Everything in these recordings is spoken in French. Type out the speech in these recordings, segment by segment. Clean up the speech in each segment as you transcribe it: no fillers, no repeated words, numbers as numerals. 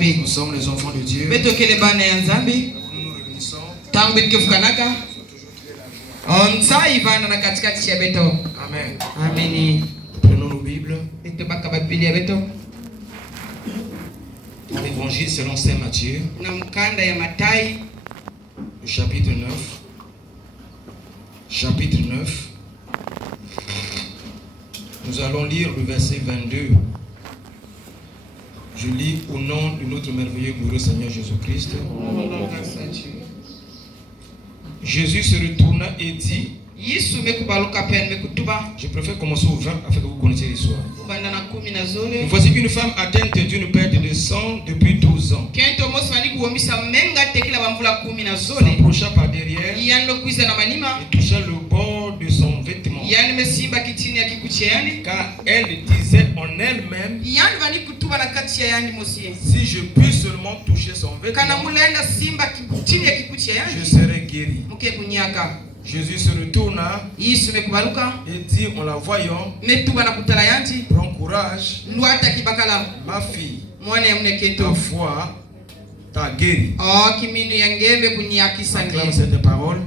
Nous sommes les enfants de Dieu. Nous nous réunissons. Amen. Amen. Prenons nos Bibles. L'évangile selon Saint Matthieu. Le chapitre 9. Chapitre 9. Nous allons lire le verset 22. Je lis au nom de notre merveilleux glorieux Seigneur Jésus-Christ. Jésus se retourna et dit, je préfère commencer au 20 afin que vous connaissiez l'histoire. Voici qu'une femme atteinte d'une perte de sang depuis 12 ans s'approcha par derrière et toucha le bord de son vêtement. Car elle disait en elle-même, si je puis seulement toucher son vêtement, je serai guéri. Jésus se retourna et dit en la voyant, prends courage, ma fille, ta foi t'a guéri. Acclame cette parole.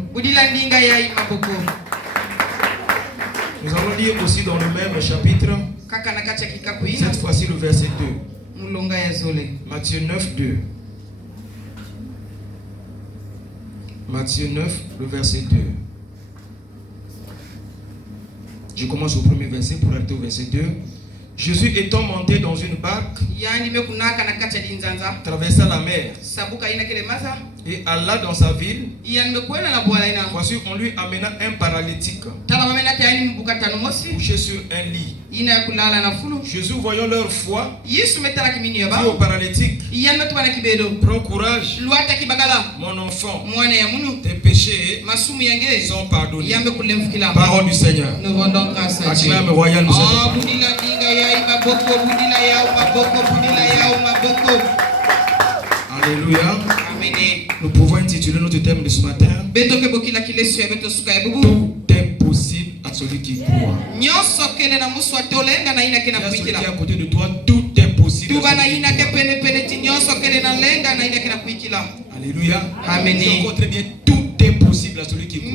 Nous allons lire aussi dans le même chapitre, cette fois-ci le verset 2. Matthieu 9, 2. Matthieu 9, le verset 2. Je commence au premier verset pour arrêter au verset 2. Jésus étant monté dans une barque, traversa la mer et alla dans sa ville. Voici, on lui amena un paralytique couché sur un lit. Jésus, voyant leur foi, dit au paralytique, prends courage, mon enfant, tes péchés sont pardonnés. Parole du Seigneur. Acclame royal. Alléluia. Nous pouvons intituler notre thème de ce matin, tout est possible à celui qui croit. Il y a celui qui est à côté de toi, tout est possible. Alléluia. Amen. Très bien, tout est possible à celui qui croit.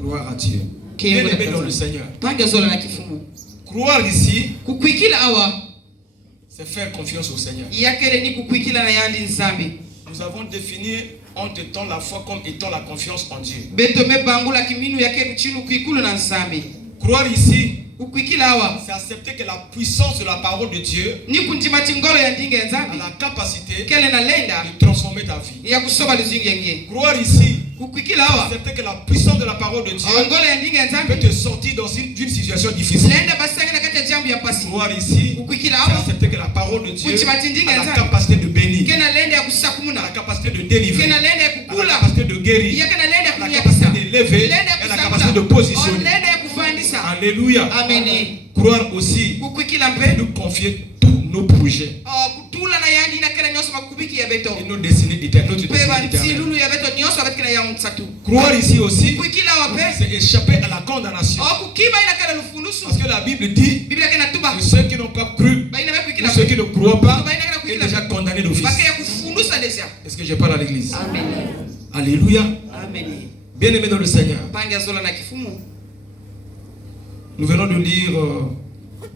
Gloire à Dieu. Bien aimé dans le Seigneur. Croire ici, c'est faire confiance au Seigneur. Nous avons défini entre temps la foi comme étant la confiance en Dieu. Croire ici, c'est accepter que la puissance de la parole de Dieu a la capacité de transformer ta vie. Croire ici, c'est accepter que la puissance de la parole de Dieu peut te sortir d'une situation difficile. Croire ici, c'est accepter que la parole de Dieu a la capacité de bénir, a la capacité de délivrer, a la capacité de guérir, a la capacité d'élever, et la capacité de positionner. Alléluia. Amen. Croire aussi, nous confier tous nos projets et nos destinées éternelles. Croire ici aussi, c'est échapper à la condamnation. Parce que la Bible dit que ceux qui n'ont pas cru, ou ceux qui ne croient pas, sont déjà condamnés d'office. Est-ce que je parle à l'église? Amen. Alléluia. Amen. Bien aimé dans le Seigneur, nous venons de lire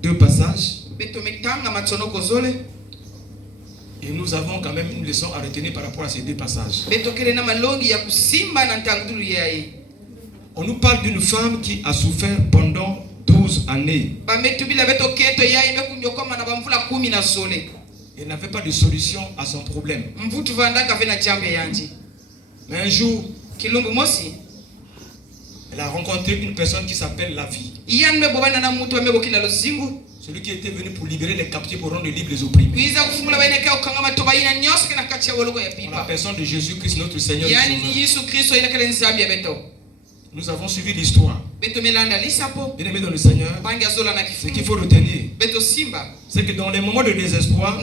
deux passages. Et nous avons quand même une leçon à retenir par rapport à ces deux passages. On nous parle d'une femme qui a souffert pendant 12 années. Elle n'avait pas de solution à son problème. Mais un jour, elle a rencontré une personne qui s'appelle la vie. Celui qui était venu pour libérer les captifs, pour rendre libres les opprimés. La personne de Jésus-Christ, notre Seigneur. Nous avons suivi l'histoire. Bien aimé dans le Seigneur, ce qu'il faut retenir, c'est que dans les moments de désespoir,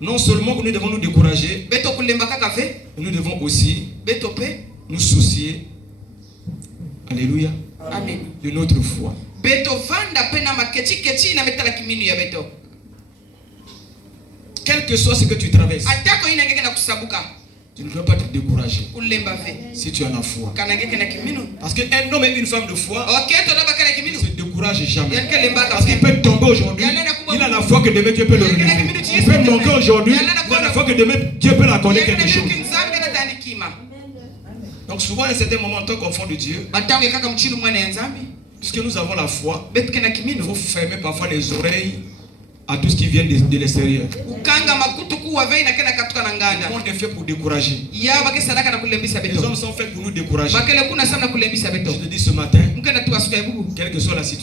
non seulement nous devons nous décourager, nous devons aussi nous soucier, alléluia, Amen. de notre foi. Quel que soit ce que tu traverses, tu ne dois pas te décourager si tu as la foi. Parce qu'un homme et une femme de foi ne se découragent jamais. Parce qu'il peut tomber aujourd'hui, il a la foi que demain Dieu peut le relever. Il peut manquer aujourd'hui, il a la foi que demain Dieu peut l'accorder quelque chose. Donc souvent à un certain moment, en tant qu'enfant de Dieu, puisque nous avons la foi, il faut fermer parfois les oreilles à tout ce qui vient de l'extérieur. Le monde est fait pour décourager. Les hommes sont faits pour nous décourager. Je te dis ce matin, quelle que soit la situation,